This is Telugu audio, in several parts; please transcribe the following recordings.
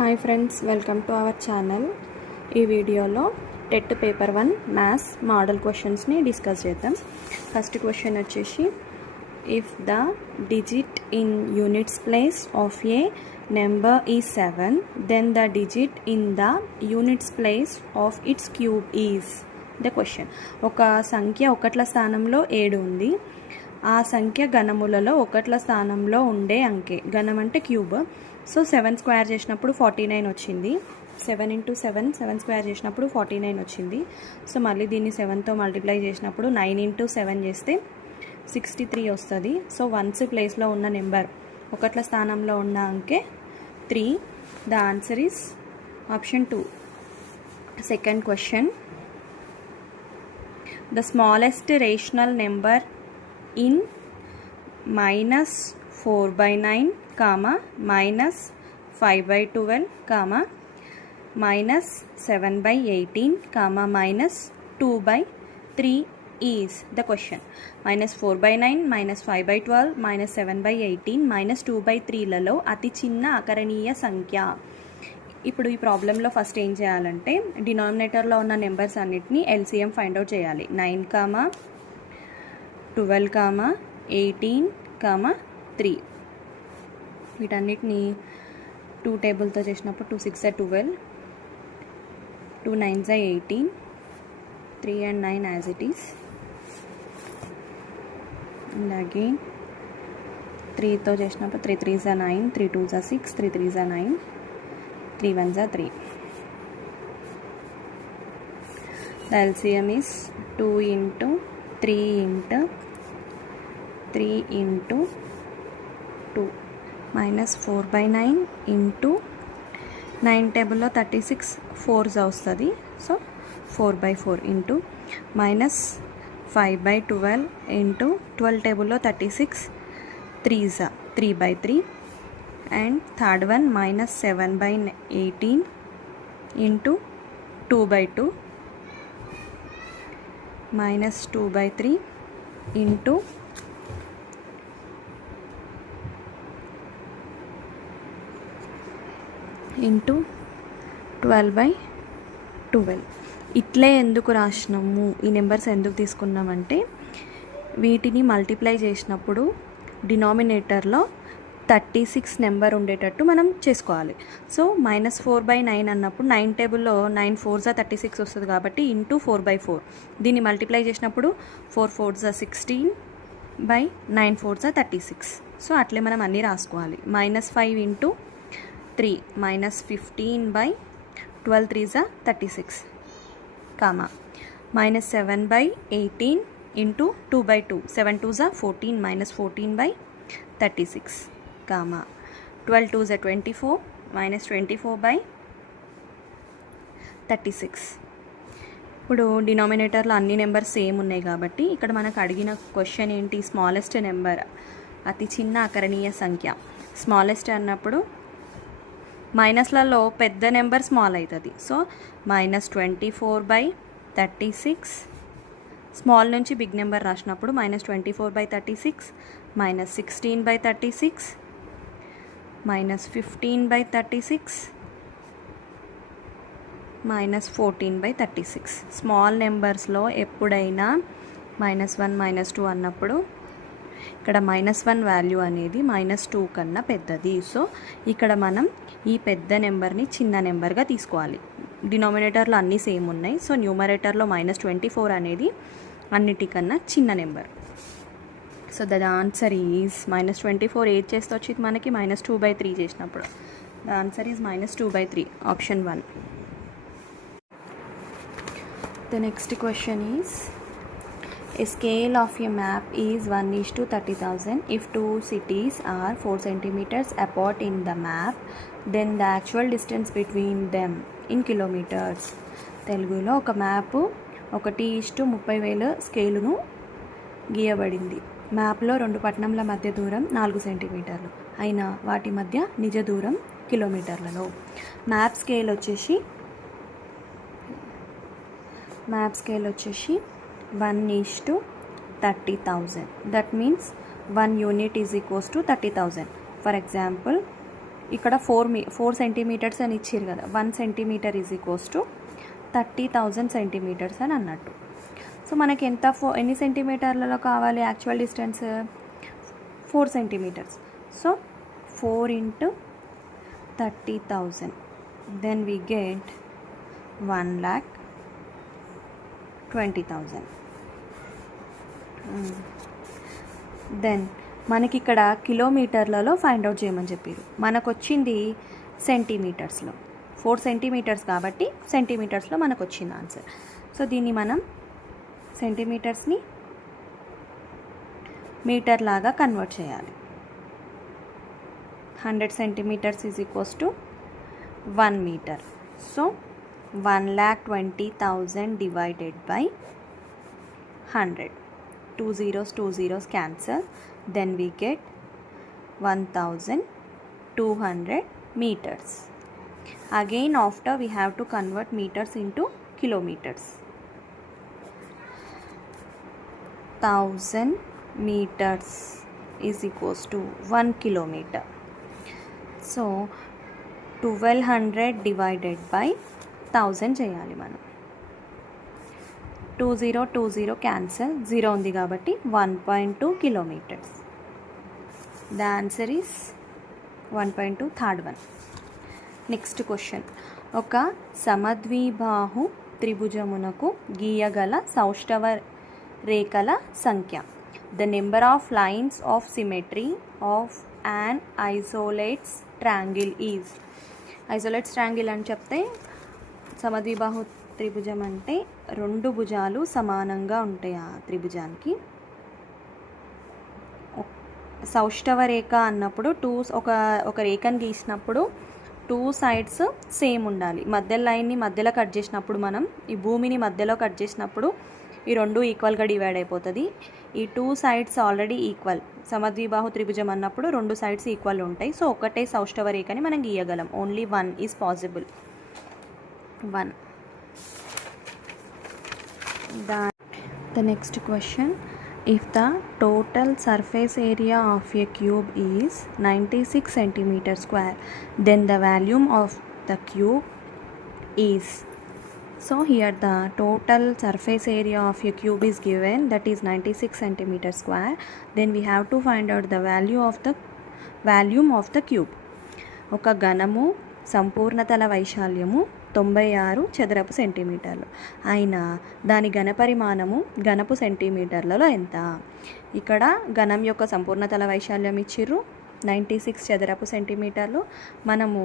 Hi friends, welcome to our channel. ఈ వీడియోలో టెట్ పేపర్ 1 మ్యాథ్స్ మోడల్ క్వశ్చన్స్ని డిస్కస్ చేద్దాం. ఫస్ట్ క్వశ్చన్ వచ్చేసి, if the digit in units place of a number is 7, then the digit in the units place of its cube is the question. ఒక సంఖ్య ఒకట్ల స్థానంలో 7 ఉంది. ఆ సంఖ్య ఘనములలో ఒకట్ల స్థానంలో ఉండే అంకె. ఘనం అంటే క్యూబ్. సో 7 స్క్వేర్ చేసినప్పుడు 49 వచ్చింది. 7 × 7 7 స్క్వేర్ చేసినప్పుడు 49 వచ్చింది. సో మళ్ళీ దీన్ని 7తో మల్టిప్లై చేసినప్పుడు 9 × 7 చేస్తే 63 వస్తుంది. సో 1s ప్లేస్లో ఉన్న నెంబర్, ఒకట్ల స్థానంలో ఉన్న అంకె 3. The answer is option 2. Second question, the smallest rational number in -4/9, -5/12, -7/18, -2/3 is the question. -4/9, -5/12, -7/18, -2/3లలో అతి చిన్న అకరణీయ సంఖ్య. ఇప్పుడు ఈ ప్రాబ్లంలో ఫస్ట్ ఏం చేయాలంటే, డినామినేటర్లో ఉన్న నెంబర్స్ అన్నిటినీ ఎల్సిఎం ఫైండ్ అవుట్ చేయాలి. 9, 12, 18, 3. వీటన్నిటిని 2 టేబుల్తో చేసినప్పుడు 2 6 12, 2 9 18, 3 and 9 యాజ్ ఇట్ ఈస్. అలాగే 3తో చేసినప్పుడు 3 3 9, 3 2 6, 3 3 9, 3 1 3. The LCM is 2 × 3 × 3 × 2, -4/9 × 9 టేబుల్లో 36 4s వస్తుంది. సో 4/4 × -5/12 × 12 టేబుల్లో 36 3s 3/3. And third one -7/18 × 2/2, -2/3 × 12/12. ఇట్లే ఎందుకు రాసినాము, ఈ నెంబర్స్ ఎందుకు తీసుకున్నామంటే, వీటిని మల్టిప్లై చేసినప్పుడు డినామినేటర్లో 36 నెంబర్ ఉండేటట్టు మనం చేసుకోవాలి. సో -4/9 అన్నప్పుడు 9 టేబుల్లో 9 4s 36 వస్తుంది కాబట్టి × 4/4. దీన్ని మల్టిప్లై చేసినప్పుడు 4 4s 16/9 4s 36. సో అట్లే మనం అన్నీ రాసుకోవాలి. -5 × 3, -15/12 3s 36, -7/18 × 2/2, 7 2s 14, -14/36, 12 2s 24, -24/36. ఇప్పుడు డినామినేటర్లో అన్ని నెంబర్స్ సేమ్ ఉన్నాయి కాబట్టి ఇక్కడ మనకు అడిగిన క్వశ్చన్ ఏంటి, స్మాలెస్ట్ నెంబర్, అతి చిన్న అకరణీయ సంఖ్య. స్మాలెస్ట్ అన్నప్పుడు మైనస్లలో పెద్ద నెంబర్ స్మాల్ అవుతుంది. సో -24/36, స్మాల్ నుంచి బిగ్ నెంబర్ రాసినప్పుడు -24/36, -16/36, -15/36, -14/36. స్మాల్ నెంబర్స్లో ఎప్పుడైనా -1 -2 అన్నప్పుడు ఇక్కడ -1 వాల్యూ అనేది -2 కన్నా పెద్దది. సో ఇక్కడ మనం ఈ పెద్ద నెంబర్ని చిన్న నెంబర్గా తీసుకోవాలి. డినామినేటర్లో అన్నీ సేమ్ ఉన్నాయి. సో న్యూమరేటర్లో -24 అనేది అన్నిటికన్నా చిన్న number. So the answer is -24. ఏది చేస్తే వచ్చింది మనకి, -2/3 చేసినప్పుడు. The answer is -2/3, option 1. The next question is, a scale of a map is 1:30,000. If 2 cities are 4 centimeters apart in the map, then the actual distance between them in kilometers. తెలుగులో ఒక మ్యాప్ 1:30,000 స్కేలును గీయబడింది. మ్యాప్లో 2 పట్టణంల మధ్య దూరం 4 సెంటీమీటర్లు అయినా వాటి మధ్య నిజ దూరం కిలోమీటర్లలో. మ్యాప్ స్కేల్ వచ్చేసి 1:30,000. That means 1 unit is equals to 30,000. For example, ఇక్కడ 4 సెంటీమీటర్స్ అని ఇచ్చారు కదా, 1 centimetre is equals to 30,000 centimetres అని అన్నట్టు. సో మనకి ఎన్ని సెంటీమీటర్లలో కావాలి actual distance? 4 centimetres. So 4 into 30,000, then we get 1,20,000. Then మనకి ఇక్కడ కిలోమీటర్లలో ఫైండ్ అవుట్ చేయమని చెప్పారు. మనకు వచ్చింది సెంటీమీటర్స్లో, 4 సెంటీమీటర్స్ కాబట్టి సెంటీమీటర్స్లో మనకు వచ్చింది ఆన్సర్. సో దీన్ని మనం సెంటీమీటర్స్ని మీటర్ లాగా కన్వర్ట్ చేయాలి. 100 centimetres is equals to 1 metre. So 1,20,000 divided by 100. 2 zeros cancel, then we get 1,200 meters. Again after we have to convert meters into kilometers. 1,000 meters is equals to 1 kilometer. So 1,200 divided by 1000 చేయాలి మనం. 2 క్యాన్సల్, 0 ఉంది కాబట్టి 1.2 kilometres. The answer is 1.2. Third one. Next question. ఒక సమద్విబాహు త్రిభుజమునకు గీయగల సౌష్ఠవ రేఖల సంఖ్య. The number of lines of symmetry of an isolates triangle is. Isolates triangle అని చెప్తే సమద్విబాహు త్రిభుజం అంటే 2 భుజాలు సమానంగా ఉంటాయి ఆ త్రిభుజానికి. సౌష్ఠవ రేఖ అన్నప్పుడు ఒక రేఖను గీసినప్పుడు 2 సైడ్స్ సేమ్ ఉండాలి. లైన్ని మధ్యలో కట్ చేసినప్పుడు, మనం ఈ భూమిని మధ్యలో కట్ చేసినప్పుడు ఈ 2 ఈక్వల్గా డివైడ్ అయిపోతుంది. ఈ 2 సైడ్స్ ఆల్రెడీ ఈక్వల్. సమద్విబాహు త్రిభుజం అన్నప్పుడు 2 సైడ్స్ ఈక్వల్ ఉంటాయి. సో ఒకటే సౌష్ఠవ రేఖని మనం గీయగలం. Only 1 is possible. 1. The next question. If the total surface area of a cube is 96 centimeter square, then the volume of the cube is. So here the total surface area of a cube is given, that is 96 centimeter square. Then we have to find out the volume of the cube. ఒక ఘనము సంపూర్ణతల వైశాల్యము 96 చదరపు సెంటీమీటర్లు అయినా దాని ఘనపరిమాణము ఘనపు సెంటీమీటర్లలో ఎంత? ఇక్కడ ఘనం యొక్క సంపూర్ణతల వైశాల్యం ఇచ్చిర్రు 96 చదరపు సెంటీమీటర్లు. మనము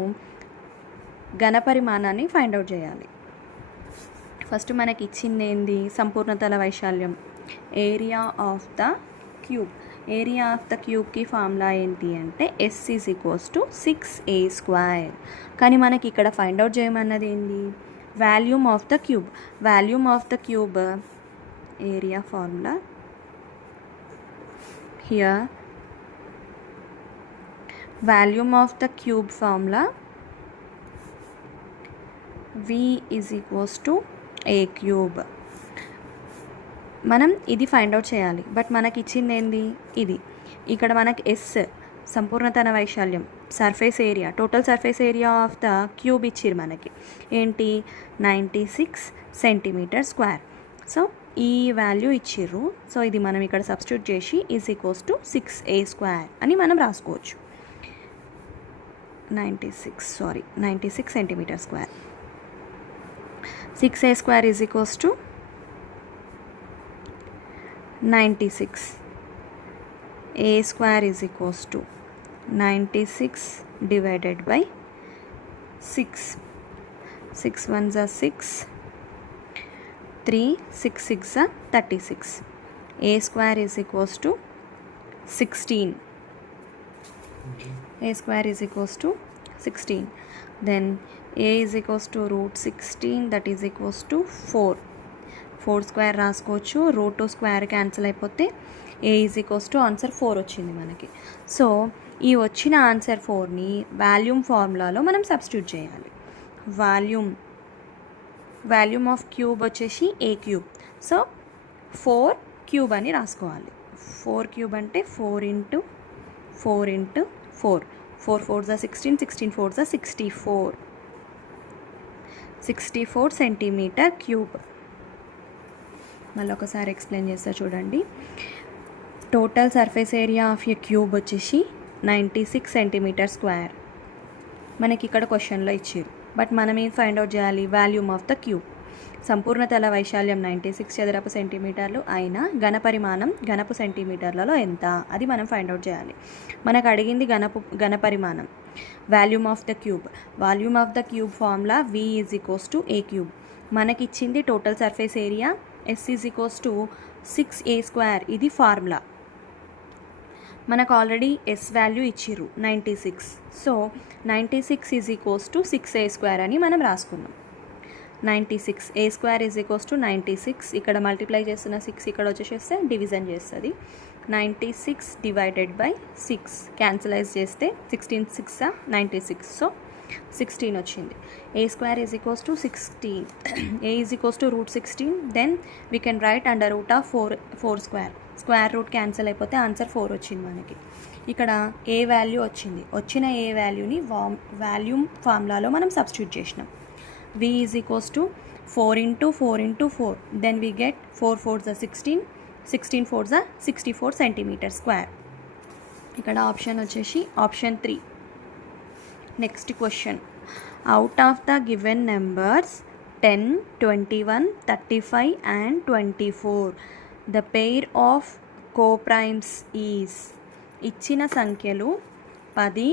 ఘనపరిమాణాన్ని ఫైండ్ అవుట్ చేయాలి. ఫస్ట్ మనకి ఇచ్చింది ఏంది? సంపూర్ణతల వైశాల్యం, area of the cube. Area of the క్యూబ్కి ఫార్ములా ఏంటి అంటే S is equals to 6a². కానీ మనకి ఇక్కడ ఫైండ్ అవుట్ చేయమన్నది ఏంది? Volume of the cube. Volume of the cube area formula here. Volume of the cube formula V is equals to a³. మనం ఇది ఫైండ్ అవుట్ చేయాలి. బట్ మనకి ఇచ్చింది ఏంది? ఇది. ఇక్కడ మనకి S సంపూర్ణతల వైశాల్యం, surface area, total surface area of the cube ఇచ్చిర్రు మనకి ఏంటి? 96 సెంటీమీటర్ స్క్వేర్. సో ఈ వాల్యూ ఇచ్చిర్రు. సో ఇది మనం ఇక్కడ సబ్స్టిట్యూట్ చేసి ఈజ్ ఈక్వల్స్ టు 6a² అని మనం రాసుకోవచ్చు. 96 centimetre square. 6a² is equals to 96. a² is equals to 96 divided by 6. 6 1s are 6, 3 6 6 are 36. a² is equals to 16. a² is equals to 16. Then a is equals to √16, that is equals to 4. 4 square రాసుకోవచ్చు. √2² క్యాన్సిల్ అయిపోతే a is equals to answer 4 వచ్చింది మనకి. సో ఈ వచ్చిన ఆన్సర్ 4ని వాల్యూమ్ ఫార్ములాలో మనం సబ్స్టిట్యూట్ చేయాలి. వాల్యూమ్ ఆఫ్ క్యూబ్ వచ్చేసి a³. సో 4³ అని రాసుకోవాలి. 4³ అంటే 4 × 4 × 4. 4 4s are 16, 16 4s are 64. 64 centimetre cube. మళ్ళీ ఒకసారి ఎక్స్ప్లెయిన్ చేస్తా చూడండి. Total surface area of a cube వచ్చేసి 96 సెంటీమీటర్ స్క్వేర్ మనకి ఇక్కడ క్వశ్చన్లో ఇచ్చారు. బట్ మనం ఏం ఫైండ్ అవుట్ చేయాలి? Volume of the cube. సంపూర్ణ తల వైశాల్యం 96 చదరపు సెంటీమీటర్లు అయినా ఘనపరిమాణం ఘనపు సెంటీమీటర్లలో ఎంత, అది మనం ఫైండ్ అవుట్ చేయాలి. మనకు అడిగింది ఘనపరిమాణం. Volume of the cube. Volume of the cube formula V = A³. మనకిచ్చింది total surface area S = 6A². ఇది ఫార్ములా. మనకు ఆల్రెడీ ఎస్ వాల్యూ ఇచ్చిర్రు 96. సో 96 = 6A² అని మనం రాసుకున్నాం. 96 A² = 96. ఇక్కడ మల్టిప్లై చేస్తున్న 6 ఇక్కడ వచ్చేసేస్తే డివిజన్ చేస్తుంది. 96 / 6 క్యాన్సిలైజ్ చేస్తే 16 6 96. సో 16 వచ్చింది. A² = 16. A √16. Then we can write √4² square root cancel అయిపోతే ఆన్సర్ 4 వచ్చింది మనకి. ఇక్కడ ఏ వాల్యూ వచ్చిన ఏ వాల్యూని వాల్యూమ్ ఫార్ములాలో మనం సబ్స్టిట్యూట్ చేసినాం. V = 4 × 4 × 4. Then we get 4 4s are 16, 16 4s are 64 centimetre square. ఇక్కడ ఆప్షన్ వచ్చేసి option 3. Next question. Out of the given numbers 10, 21, 35 and 24 the pair of coprimes is. ఇచ్చిన సంఖ్యలు 10,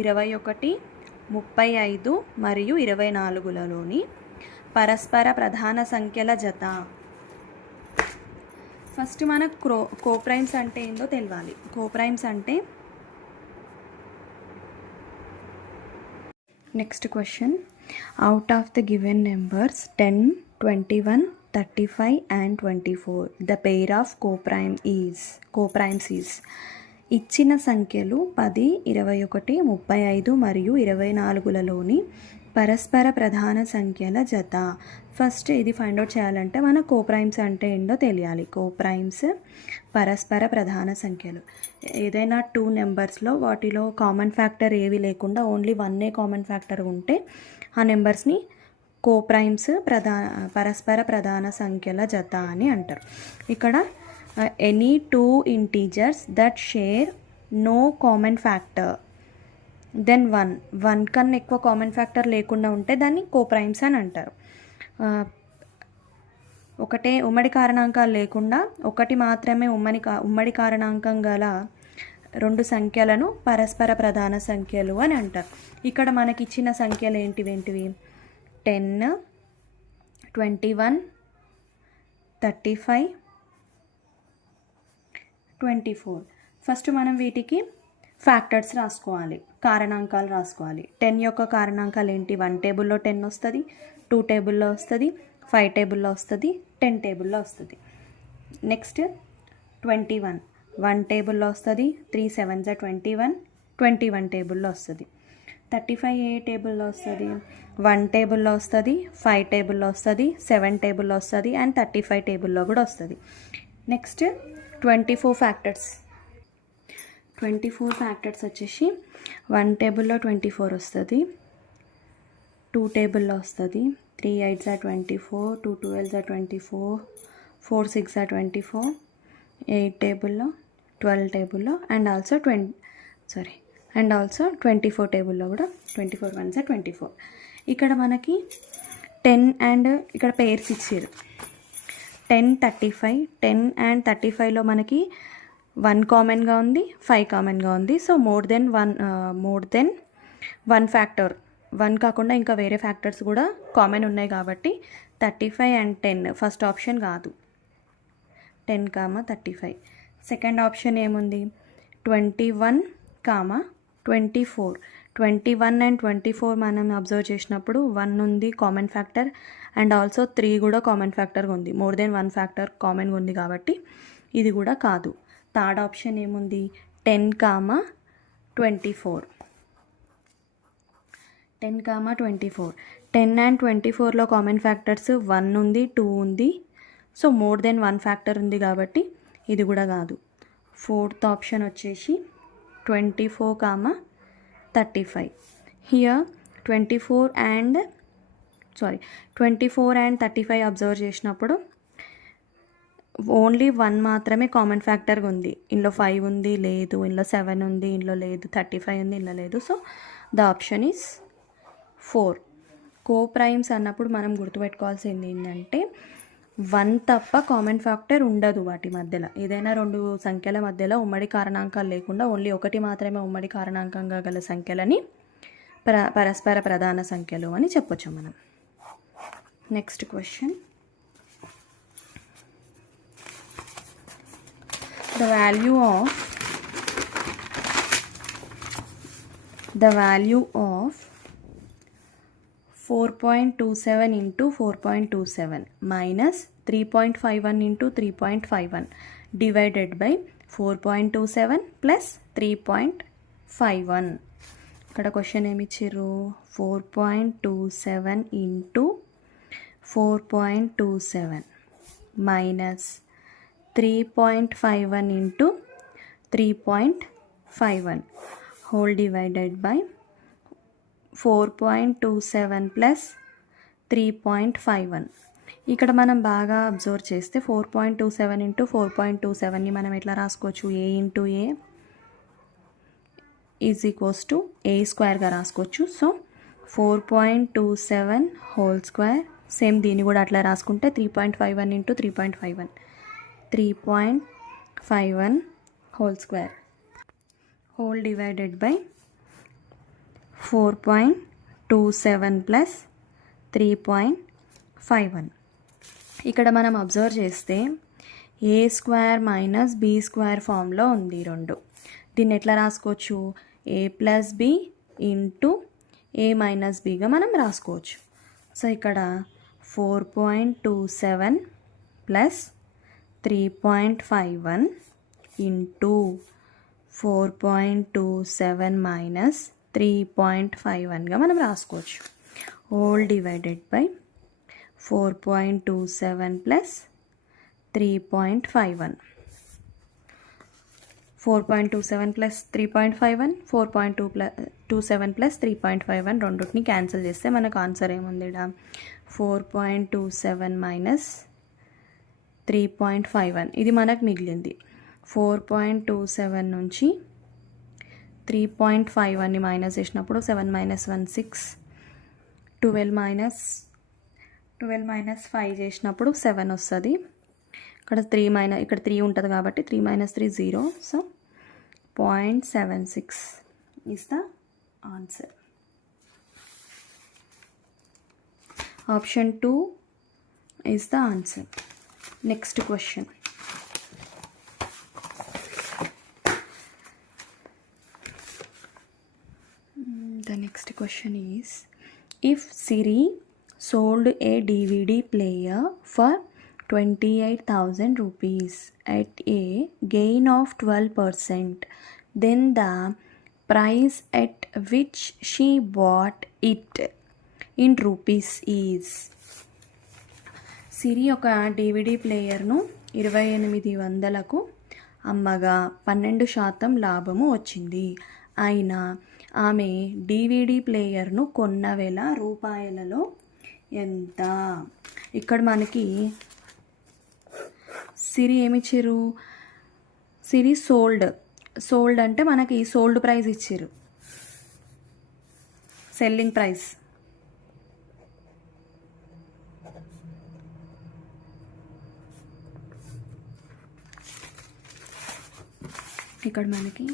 21, 35 మరియు 24లలోని పరస్పర ప్రధాన సంఖ్యల జత. ఫస్ట్ మనకు కోప్రైమ్స్ అంటే ఏందో తెలియాలి. కోప్రైమ్స్ అంటే next question. Out of the given numbers 10, 21, 35 and 24 the pair of coprimes is. ఇచ్చిన సంఖ్యలు 10, 21, 35 మరియు 24లలోని పరస్పర ప్రధాన సంఖ్యల జత. ఫస్ట్ ఇది ఫైండ్ అవుట్ చేయాలంటే మన కోప్రైమ్స్ అంటే ఏంటో తెలియాలి. కోప్రైమ్స్ పరస్పర ప్రధాన సంఖ్యలు. ఏదైనా 2 నెంబర్స్లో వాటిలో కామన్ ఫ్యాక్టర్ ఏవి లేకుండా ఓన్లీ 1 కామన్ ఫ్యాక్టర్ ఉంటే ఆ నెంబర్స్ని కోప్రైమ్స్ పరస్పర ప్రధాన సంఖ్యల జత అని అంటారు. ఇక్కడ any 2 integers that share no common factor then 1 కన్నా ఎక్కువ కామన్ ఫ్యాక్టర్ లేకుండా ఉంటే దాన్ని కోప్రైమ్స్ అని అంటారు. ఒకటే ఉమ్మడి కారణాంకాలు లేకుండా ఒకటి మాత్రమే ఉమ్మడి కారణాంకం గల 2 సంఖ్యలను పరస్పర ప్రధాన సంఖ్యలు అని అంటారు. ఇక్కడ మనకి ఇచ్చిన సంఖ్యలు ఏంటివి 10, 21, 35, 24. ఫస్ట్ మనం వీటికి ఫ్యాక్టర్స్ రాసుకోవాలి, కారణాంకాలు రాసుకోవాలి. 10 యొక్క కారణాంకాలు ఏంటి? 1 టేబుల్లో 10 వస్తుంది, 2 టేబుల్లో వస్తుంది, 5 టేబుల్లో వస్తుంది, 10 టేబుల్లో వస్తుంది. నెక్స్ట్ 21 1 టేబుల్లో వస్తుంది, 3 7s are 21, 21 టేబుల్లో వస్తుంది. 35 ఏ టేబుల్లో వస్తుంది? 1 టేబుల్లో వస్తుంది, 5 టేబుల్లో వస్తుంది, 7 టేబుల్లో వస్తుంది అండ్ 35 టేబుల్లో కూడా వస్తుంది. Next 24 factors. 24 ఫ్యాక్టర్స్ వచ్చేసి 1 టేబుల్లో 24 వస్తుంది, 2 టేబుల్లో వస్తుంది, 3 8s are 24, 2 12s are 24, 4 6 are 24, 8 టేబుల్లో, 12 టేబుల్లో అండ్ ఆల్సో 24 టేబుల్లో కూడా 24 1s are 24. ఇక్కడ మనకి 10 అండ్ ఇక్కడ పేర్స్ ఇచ్చారు. 10 35, 10 అండ్ 35లో మనకి 1 కామన్గా ఉంది, 5 కామన్గా ఉంది. So more than one factor, 1 కాకుండా ఇంకా వేరే ఫ్యాక్టర్స్ కూడా కామన్ ఉన్నాయి కాబట్టి 35 and 10 ఫస్ట్ ఆప్షన్ కాదు. 10, 35. సెకండ్ ఆప్షన్ ఏముంది? 21, 24. 21 and 24 మనం అబ్జర్వ్ చేసినప్పుడు 1 ఉంది కామన్ ఫ్యాక్టర్ అండ్ ఆల్సో 3 కూడా కామన్ ఫ్యాక్టర్గా ఉంది. మోర్ దెన్ 1 ఫ్యాక్టర్ కామన్గా ఉంది కాబట్టి ఇది కూడా కాదు. థర్డ్ ఆప్షన్ ఏముంది? 10, 24. 10, 24. 10 and 24లో కామన్ ఫ్యాక్టర్స్ 1 ఉంది, 2 ఉంది. సో మోర్ దెన్ 1 ఫ్యాక్టర్ ఉంది కాబట్టి ఇది కూడా కాదు. ఫోర్త్ ఆప్షన్ వచ్చేసి 24, 35. Here 24 and 35 అబ్జర్వ్ చేసినప్పుడు ఓన్లీ 1 మాత్రమే కామన్ ఫ్యాక్టర్గా ఉంది. ఇందులో 5 ఉంది లేదు, ఇందులో 7 ఉంది ఇందులో లేదు, 35 ఉంది ఇందులో లేదు. So the option is 4. Co primes అన్నప్పుడు మనం గుర్తుపెట్టుకోవాల్సింది ఏంటంటే 1 తప్ప కామన్ ఫ్యాక్టర్ ఉండదు వాటి మధ్యలో. ఏదైనా 2 సంఖ్యల మధ్యలో ఉమ్మడి కారణాంకాలు లేకుండా ఓన్లీ 1 మాత్రమే ఉమ్మడి కారణాంకంగా గల సంఖ్యలని పరస్పర ప్రధాన సంఖ్యలు అని చెప్పొచ్చు మనం. Next question. The value of 4.27 into 4.27 minus 3.51 into 3.51 divided by 4.27 plus 3.51. ఇక్కడ క్వశ్చన్ ఏమి ఇచ్చారు? 4.27 into 4.27 minus 3.51 into 3.51 whole divided by 4.27 plus 3.51. ఇక్కడ మనం బాగా అబ్జర్వ్ చేస్తే 4.27 into 4.27ని మనం ఎట్లా రాసుకోవచ్చు? a into a is equals to a స్క్వేర్గా రాసుకోవచ్చు. సో 4.27 హోల్ స్క్వేర్, సేమ్ దీన్ని కూడా అట్లా రాసుకుంటే 3.51 into 3.51 3.51 whole square whole divided by 4.27 plus 3.51. ఇక్కడ మనం అబ్జర్వ్ చేస్తే ఏ స్క్వేర్ మైనస్ బి స్క్వేర్ ఫామ్లో ఉంది 2. దీన్ని ఎట్లా రాసుకోవచ్చు? ఏ ప్లస్ బి ఇంటూ ఏ మైనస్ బిగా మనం రాసుకోవచ్చు. సో ఇక్కడ 4.27 ప్లస్ 3.51 into 4.27 minus 3.51గా మనం రాసుకోవచ్చు. Whole divided by 4.27 plus 3.51. 4.27 plus 3.51 4.27 plus 3.51 రెండుటిని క్యాన్సిల్ చేస్తే మనకు ఆన్సర్ ఏముంది? 4.27 మైనస్ 3.51 ఇది మనకు మిగిలింది. 4.27 నుంచి 3.51ని మైనస్ చేసినప్పుడు 7 మైనస్ 1 6, 12 మైనస్ 5 చేసినప్పుడు 7 వస్తుంది. ఇక్కడ 3 ఉంటుంది కాబట్టి 3 minus 3 0. So 0.76 is the answer. Option 2 is the answer. Next question. The next question is, if Siri sold a DVD player for 28,000 rupees at a gain of 12%, then the price at which she bought it in rupees is. సిరి ఒక DVD ప్లేయర్ను 2800కు అమ్మగా 12% లాభము వచ్చింది. అయినా ఆమె DVD ప్లేయర్ను కొన్న వేల రూపాయలలో ఎంత? ఇక్కడ మనకి సిరి ఏమిచ్చారు? సిరి సోల్డ్ అంటే మనకి సోల్డ్ ప్రైస్ ఇచ్చారు, సెల్లింగ్ ప్రైస్. ఇక్కడ మనకి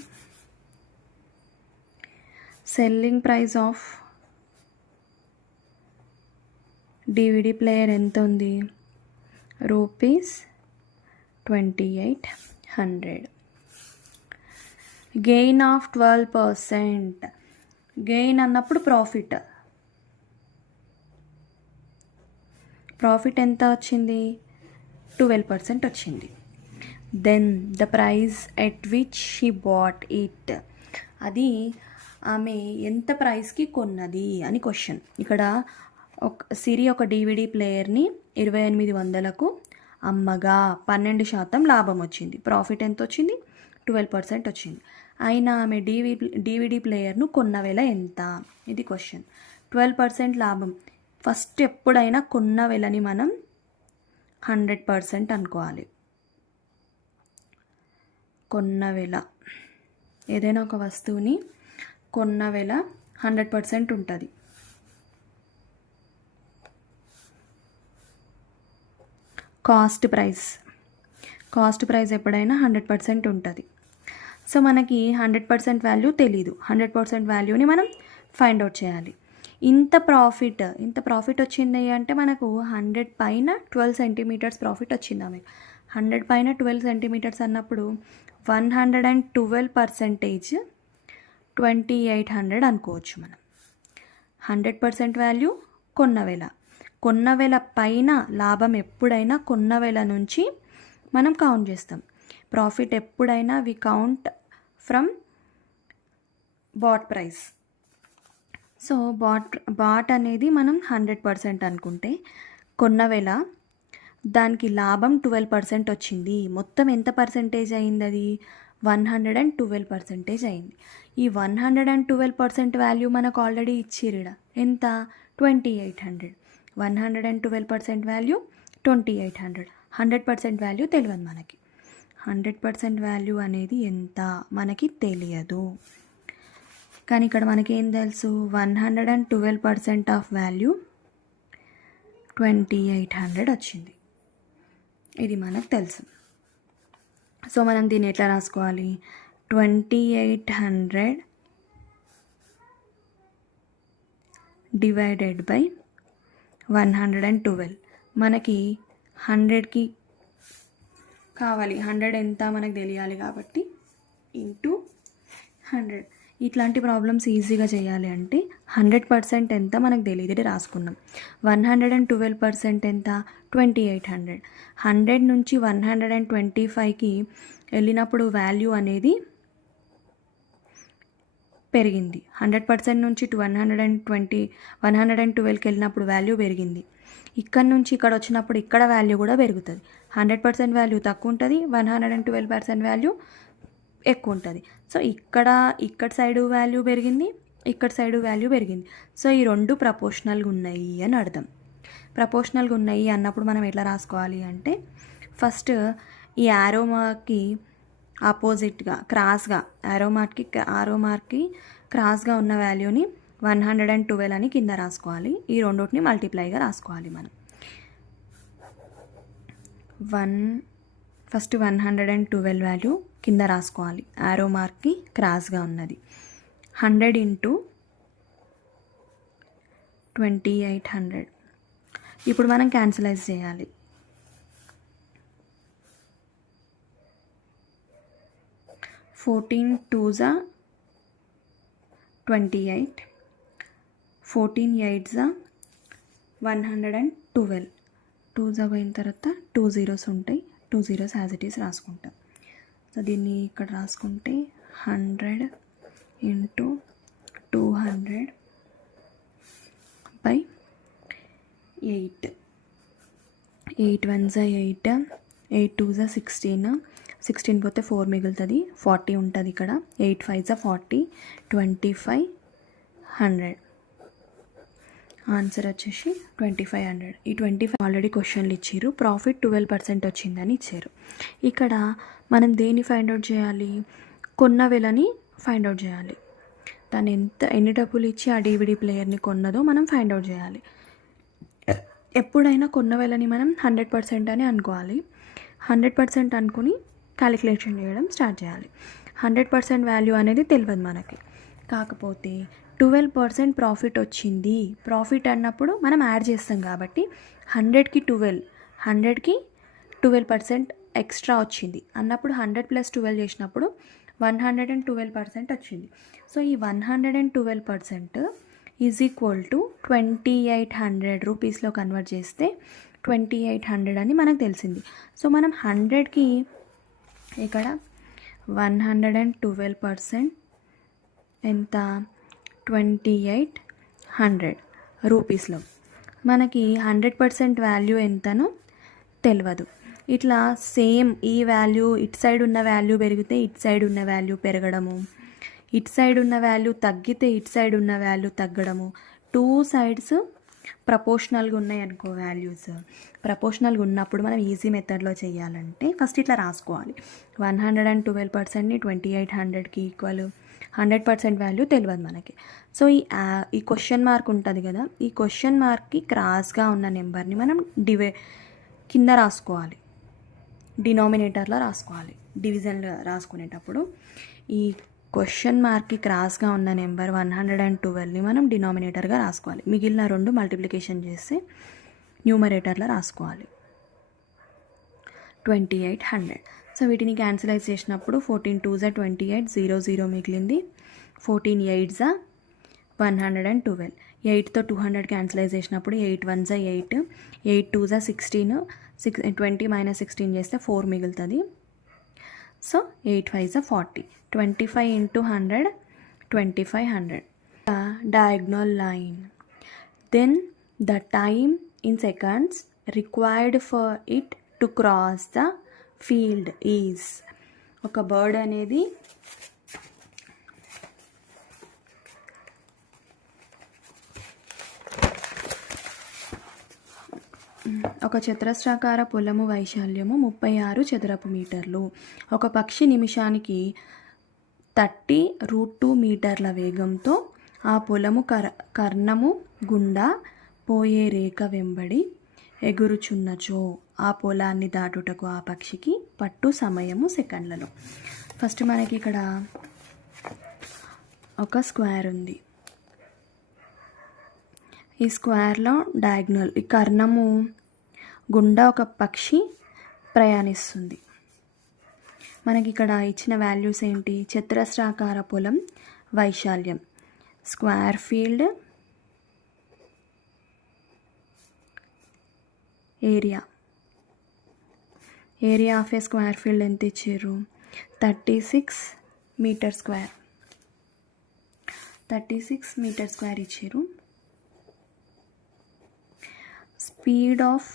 selling price of DVD player ఎంత ఉంది? ₹2800. Gain of 12%. గెయిన్ అన్నప్పుడు ప్రాఫిట్ ఎంత వచ్చింది? 12% వచ్చింది. Then the price at which she bought it, అది ఆమె ఎంత ప్రైస్కి కొన్నది అని క్వశ్చన్. ఇక్కడ సిరి ఒక DVD ప్లేయర్ని 2800కు అమ్మగా 12% లాభం వచ్చింది. ప్రాఫిట్ ఎంత వచ్చింది? 12% వచ్చింది. అయినా ఆమె డివిడి ప్లేయర్ను కొన్న వెల ఎంత? ఇది క్వశ్చన్. 12% లాభం. ఫస్ట్ ఎప్పుడైనా కొన్న వెలని మనం 100% అనుకోవాలి. కొన్న వెల, ఏదైనా ఒక వస్తువుని కొన్న వెల 100% ఉంటుంది. కాస్ట్ ప్రైస్ ఎప్పుడైనా 100% ఉంటుంది. సో మనకి 100% వాల్యూ తెలీదు. 100% వాల్యూని మనం ఫైండ్ అవుట్ చేయాలి. ఇంత ప్రాఫిట్ వచ్చింది అంటే మనకు 100 పైన 12 సెంటీమీటర్స్ ప్రాఫిట్ వచ్చింది ఆమెకు. 100 పైన 12 సెంటీమీటర్స్ అన్నప్పుడు 112% 2800 అనుకోవచ్చు మనం. 100% వాల్యూ కొన్న వెల పైన లాభం ఎప్పుడైనా కొన్న వెల నుంచి మనం కౌంట్ చేస్తాం. ప్రాఫిట్ ఎప్పుడైనా we count from bought price. So bought అనేది మనం 100% అనుకుంటే కొన్న వెల దానికి లాభం 12% వచ్చింది. మొత్తం ఎంత పర్సెంటేజ్ అయింది? అది 112% అయింది. ఈ 112% వాల్యూ మనకు ఆల్రెడీ ఇచ్చిర్రు. ఎంత? 2800. 112% వాల్యూ 2800. 100% వాల్యూ తెలియదు మనకి. 100% వాల్యూ అనేది ఎంత మనకి తెలియదు. కానీ ఇక్కడ మనకి ఏం తెలుసు? 112% ఆఫ్ వాల్యూ 2800 వచ్చింది. ఇది మనకు తెలుసు. సో మనం దీన్ని ఎట్లా రాసుకోవాలి? 2800 డివైడెడ్ బై 112. మనకి 100కి కావాలి. 100 ఎంత మనకు తెలియాలి కాబట్టి ఇంటూ 100. ఇట్లాంటి ప్రాబ్లమ్స్ ఈజీగా చేయాలి అంటే 100% ఎంత మనకు తెలియదు, ఇది రాసుకున్నాం. 112% ఎంత? 2800. 100 నుంచి 125కి వెళ్ళినప్పుడు వాల్యూ అనేది పెరిగింది. 100% నుంచి 112కి వెళ్ళినప్పుడు వాల్యూ పెరిగింది. ఇక్కడ నుంచి ఇక్కడ వచ్చినప్పుడు ఇక్కడ వాల్యూ కూడా పెరుగుతుంది. 100% వాల్యూ తక్కువ ఉంటుంది, 112% వాల్యూ ఎక్కువ ఉంటుంది. సో ఇక్కడ సైడు వాల్యూ పెరిగింది, ఇక్కడ సైడు వాల్యూ పెరిగింది. సో ఈ రెండు ప్రపోర్షనల్గా ఉన్నాయి అని అర్థం. ప్రపోర్షనల్గా ఉన్నాయి అన్నప్పుడు మనం ఎట్లా రాసుకోవాలి అంటే ఫస్ట్ ఈ యారో మార్క్కి ఆపోజిట్గా క్రాస్గా యారో మార్క్కి క్రాస్గా ఉన్న వాల్యూని 112 అని కింద రాసుకోవాలి. ఈ రెండింటిని మల్టిప్లైగా రాసుకోవాలి మనం. ఫస్ట్ 112 వాల్యూ కింద రాసుకోవాలి, యారో మార్క్కి క్రాస్గా ఉన్నది. 100 ఇంటూ 2800. ఇప్పుడు మనం క్యాన్సిలైజ్ చేయాలి. 14 2s 28, 14 8s 112. 2s పోయిన తర్వాత 2 zeros ఉంటాయి, 2 zeros యాజ్ ఇట్ ఈస్ రాసుకుంటాం. సో దీన్ని ఇక్కడ రాసుకుంటే 100 ఇంటూ 200 బై 8. 8 1s 8, 8 2s 16, 16 పోతే 4 మిగులుతుంది, 40 ఉంటుంది ఇక్కడ. 8 5s 40, 2500. ఆన్సర్ వచ్చేసి 2500. ఈ 25 ఆల్రెడీ క్వశ్చన్లు ఇచ్చారు. ప్రాఫిట్ 12% వచ్చిందని ఇచ్చారు. ఇక్కడ మనం దేన్ని ఫైండ్ అవుట్ చేయాలి? కొన్న వెలని ఫైండ్ అవుట్ చేయాలి. దాన్ని ఎన్ని డబ్బులు ఇచ్చి ఆ డివిడి ప్లేయర్ని కొన్నదో మనం ఫైండ్ అవుట్ చేయాలి. ఎప్పుడైనా కొన్న వెలని మనం 100% అని అనుకోవాలి. 100% అనుకుని క్యాలిక్యులేషన్ చేయడం స్టార్ట్ చేయాలి. 100% వాల్యూ అనేది తెలియదు మనకి. కాకపోతే 12% ప్రాఫిట్ వచ్చింది. ప్రాఫిట్ అన్నప్పుడు మనం యాడ్ చేస్తాం కాబట్టి 100కి 12% ఎక్స్ట్రా వచ్చింది అన్నప్పుడు 100 + 12 చేసినప్పుడు 112% వచ్చింది. సో ఈ 112% ఈజ్ ఈక్వల్ టు 2800 రూపీస్లో కన్వర్ట్ చేస్తే 2800 అని మనకు తెలిసింది. సో మనం 100కి ఇక్కడ 112% ఎంత? 2800 రూపీస్లో. మనకి 100% వాల్యూ ఎంతనో తెలియదు. ఇట్లా సేమ్ ఈ వాల్యూ ఇటు సైడ్ ఉన్న వాల్యూ పెరిగితే ఇటు సైడ్ ఉన్న వాల్యూ పెరగడము, ఇటు సైడ్ ఉన్న వాల్యూ తగ్గితే ఇటు సైడ్ ఉన్న వాల్యూ తగ్గడము. టూ సైడ్స్ ప్రపోర్షనల్గా ఉన్నాయి అనుకో, వాల్యూస్ ప్రపోర్షనల్గా ఉన్నప్పుడు మనం ఈజీ మెథడ్లో చేయాలంటే ఫస్ట్ ఇట్లా రాసుకోవాలి. 112%ని 2800కి ఈక్వల్, 100% వాల్యూ తెలియదు మనకి. సో ఈ క్వశ్చన్ మార్క్ ఉంటుంది కదా, ఈ క్వశ్చన్ మార్క్కి క్రాస్గా ఉన్న నెంబర్ని మనం కింద రాసుకోవాలి, డినామినేటర్లో రాసుకోవాలి. డివిజన్లో రాసుకునేటప్పుడు ఈ క్వశ్చన్ మార్క్కి క్రాస్గా ఉన్న నెంబర్ 112ని మనం డినామినేటర్గా రాసుకోవాలి. మిగిలిన రెండు మల్టిప్లికేషన్ చేసి న్యూమరేటర్లో రాసుకోవాలి 2800. సో వీటిని క్యాన్సిలైజ్ చేసినప్పుడు 14 2 జా 28, 0 0 మిగిలింది. 14 8 జా 112. 8తో 200 క్యాన్సిలైజ్ చేసినప్పుడు 8 1 జా 8, 8 2 జా 16, 20 - 16 చేస్తే 4 మిగులుతుంది. సో 8 5 జా 40. 25 into 100, 2500. Diagonal line. Then the time in seconds required for it to cross the field is. ఒక బర్డ్ అనేది ఒక చతురస్రాకార పొలము వైశాల్యము 36 చదరపు మీటర్లు. ఒక పక్షి నిమిషానికి 30√2 మీటర్ల వేగంతో ఆ పొలము కర్ణము గుండా పోయే రేఖ వెంబడి ఎగురుచున్నచో ఆ పొలాన్ని దాటుటకు ఆ పక్షికి పట్టు సమయము సెకండ్లలో. ఫస్ట్ మనకి ఇక్కడ ఒక స్క్వేర్ ఉంది. ఈ స్క్వేర్లో డయాగ్నల్ ఈ కర్ణము గుండా ఒక పక్షి ప్రయాణిస్తుంది. మనకి ఇక్కడ ఇచ్చిన వాల్యూస్ ఏంటి? చతురస్రాకార పొలం వైశాల్యం, square field area of a square field ఎంత ఇచ్చారు? 36 మీటర్ స్క్వేర్, 36 మీటర్ స్క్వేర్ ఇచ్చారు. స్పీడ్ ఆఫ్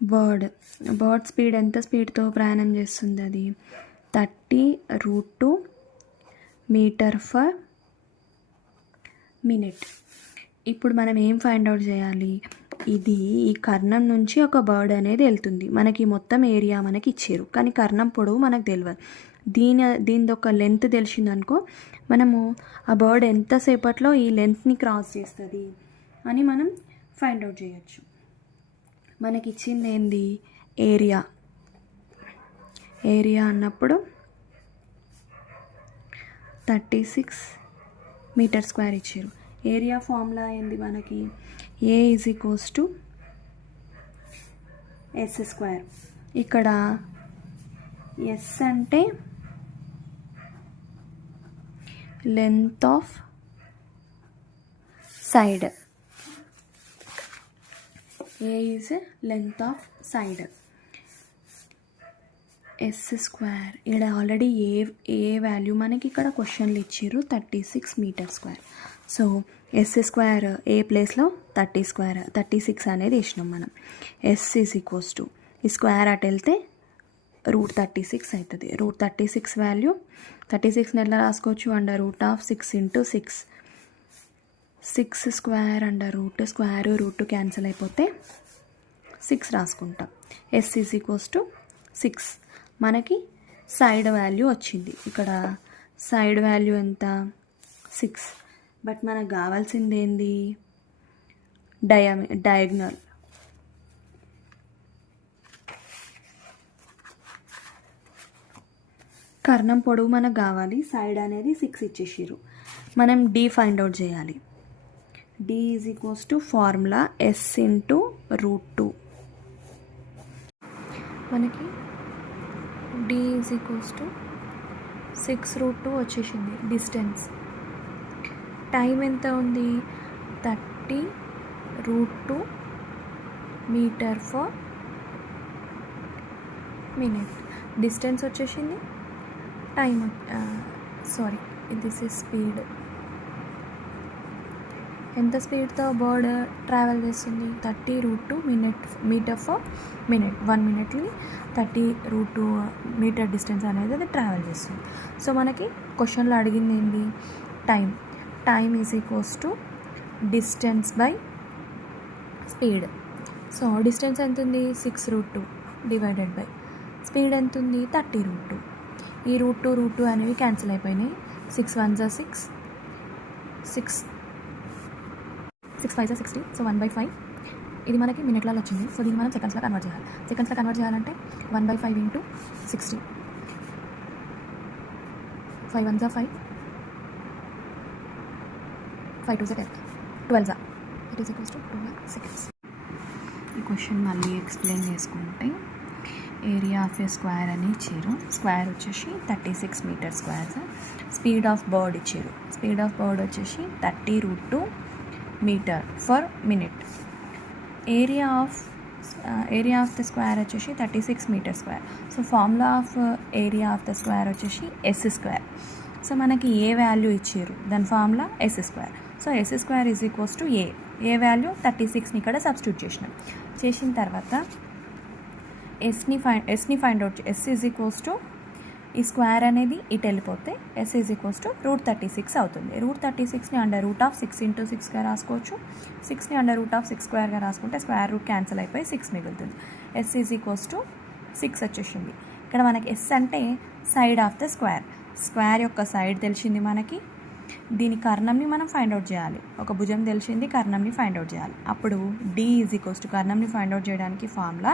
బర్డ్ స్పీడ్ ఎంత స్పీడ్తో ప్రయాణం చేస్తుంది? అది 30√2 మీటర్ ఫర్ మినిట్. ఇప్పుడు మనం ఏం ఫైండ్ అవుట్ చేయాలి? ఇది ఈ కర్ణం నుంచి ఒక బర్డ్ అనేది వెళ్తుంది. మనకి మొత్తం ఏరియా మనకి ఇచ్చారు, కానీ కర్ణం పొడవు మనకు తెలియదు. దీని ఒక లెంత్ తెలిసిందనుకో, మనము ఆ బర్డ్ ఎంతసేపట్లో ఈ లెంత్ని క్రాస్ చేస్తుంది అని మనం ఫైండ్ అవుట్ చేయొచ్చు. మనకి ఇచ్చింది ఏంది? ఏరియా అన్నప్పుడు 36 మీటర్ స్క్వేర్ ఇచ్చారు. ఏరియా ఫార్ములా ఏంది మనకి? A = S². ఇక్కడ S అంటే length of side, A is length of side. S². ఇక్కడ ఆల్రెడీ ఏ వాల్యూ మనకి ఇక్కడ క్వశ్చన్లు ఇచ్చారు, 36 మీటర్ స్క్వేర్. సో S² ఏ ప్లేస్లో 36 అనేది వేసినాం మనం. S = ఈ స్క్వేర్ అటు వెళ్తే √36 అవుతుంది. √36 వాల్యూ 36ని ఎలా రాసుకోవచ్చు? √6 × 6, 6² under root, square root cancel అయిపోతే 6 రాసుకుంటాం. S = 6. మనకి సైడ్ వాల్యూ వచ్చింది. ఇక్కడ సైడ్ వాల్యూ ఎంత? 6. బట్ మనకు కావాల్సింది ఏంది? డయాగ్నల్. కర్ణం పొడవు మనకు కావాలి, సైడ్ అనేది 6 ఇచ్చేసారు. మనం D ఫైండ్ అవుట్ చేయాలి. D = formula S × √2. మనకి D = 6√2 వచ్చేసింది డిస్టెన్స్. టైం ఎంత ఉంది? 30√2 మీటర్ ఫర్ మినిట్. డిస్టెన్స్ వచ్చేసింది. Time this is speed. ఎంత స్పీడ్తో బర్డ్ ట్రావెల్ చేస్తుంది 30√2 మీటర్ ఫర్ మినిట్. 1 మినిట్ని 30√2 మీటర్ డిస్టెన్స్ అనేది అది ట్రావెల్ చేస్తుంది. సో మనకి క్వశ్చన్లో అడిగింది ఏంటి, time is equals to distance by speed. So distance ఎంత ఉంది 6√2 డివైడెడ్ బై స్పీడ్ ఎంత ఉంది 30√2. ఈ √2 అనేవి క్యాన్సిల్ అయిపోయినాయి. 6 1 6 6 5 60. సో 1/5 ఇది మనకి మినిట్లలో వచ్చింది. సో దీన్ని మనం సెకండ్స్లో కన్వర్ట్ చేయాలి. సెకండ్స్లో కన్వర్ట్ చేయాలంటే 1/5 into 60. 5 1 5 5 2 10 12 it is equals to 12 seconds. ఈ క్వశ్చన్ మళ్ళీ ఎక్స్ప్లెయిన్ చేసుకుంటే ఏరియా ఆఫ్ ఏ స్క్వేర్ అని ఇచ్చారు. స్క్వేర్ వచ్చేసి 36 metre squares. Speed of bird ఇచ్చారు. స్పీడ్ ఆఫ్ బర్డ్ వచ్చేసి 30√2 metre per minute. Area of the square వచ్చేసి 36 metre square. So formula of area of the square వచ్చేసి ఎస్ స్క్వేర్. సో మనకి ఏ వాల్యూ ఇచ్చారు, దాని formula S square. So S square is equals to A value 36ని ఇక్కడ సబ్స్టిట్యూట్ చేసిన తర్వాత ఎస్ని find out. S is equals to ఈ స్క్వేర్ అనేది ఇటు వెళ్ళిపోతే ఎస్ ఈజ్ ఈక్వల్స్ టు √36 అవుతుంది. √36ని √6 × 6గా రాసుకోవచ్చు. 6ని √6² రాసుకుంటే స్క్వేర్ రూట్ క్యాన్సిల్ అయిపోయి 6 మిగులుతుంది. ఎస్ ఈజ్ ఈక్వల్స్ టు 6 వచ్చేసింది. ఇక్కడ మనకి ఎస్ అంటే సైడ్ ఆఫ్ ద స్క్వేర్ యొక్క సైడ్ తెలిసింది మనకి. దీని కర్ణంని మనం ఫైండ్ అవుట్ చేయాలి. ఒక భుజం తెలిసింది, కర్ణంని ఫైండ్ అవుట్ చేయాలి. అప్పుడు డి ఈజ్ ఈక్వల్స్ టు కర్ణంని ఫైండ్ అవుట్ చేయడానికి formula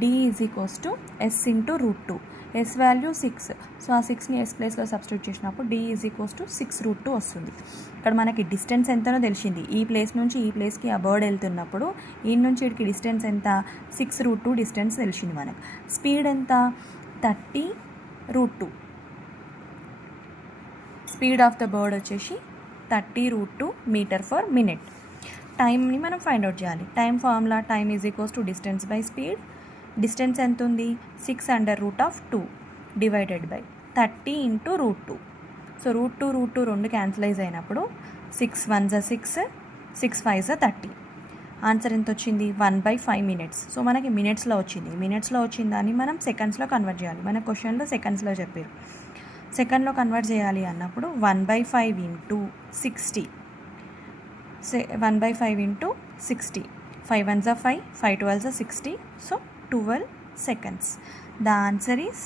D is equals to S into √2. S value 6. So ఆ 6ని ఎస్ ప్లేస్లో సబ్స్టిట్యూట్ చేసినప్పుడు డి ఈజ్ ఈక్వల్స్ టు 6√2 వస్తుంది. ఇక్కడ మనకి డిస్టెన్స్ ఎంతనో తెలిసింది. ఈ ప్లేస్ నుంచి ఈ ప్లేస్కి ఆ బర్డ్ వెళ్తున్నప్పుడు ఈ నుంచి ఇక్కడికి డిస్టెన్స్ ఎంత 6√2 డిస్టెన్స్ తెలిసింది మనకు. స్పీడ్ ఎంత 30√2. స్పీడ్ ఆఫ్ ద బర్డ్ వచ్చేసి 30√2 మీటర్ ఫర్ మినిట్. టైంని మనం ఫైండ్ అవుట్ చేయాలి. Time formula time is equals to distance by speed. Distance ఎంత ఉంది 6√2 డివైడెడ్ బై 30 ఇంటూ √2. సో √2 రెండు క్యాన్సిలైజ్ అయినప్పుడు 6 1 6 6 5 30. ఆన్సర్ ఎంత వచ్చింది 1/5 మినిట్స్. సో మనకి మినిట్స్లో వచ్చింది. మినిట్స్లో వచ్చిన దాన్ని మనం సెకండ్స్లో కన్వర్ట్ చేయాలి. మన క్వశ్చన్లో సెకండ్స్లో చెప్పారు. సెకండ్లో కన్వర్ట్ చేయాలి అన్నప్పుడు 1/5 into 60. 1/5 into 60. 5 1 5 5 12 60. So 12 seconds. The answer is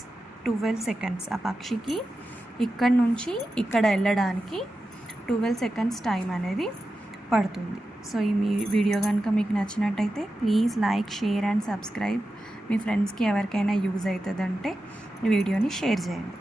12 seconds. ఆ పక్షికి ఇక్కడ నుంచి ఇక్కడ వెళ్ళడానికి 12 సెకండ్స్ టైం అనేది పడుతుంది. సో ఈ వీడియో కనుక మీకు నచ్చినట్టయితే please like, share and subscribe. మీ ఫ్రెండ్స్కి ఎవరికైనా యూజ్ అవుతుందంటే ఈ వీడియోని షేర్ చేయండి.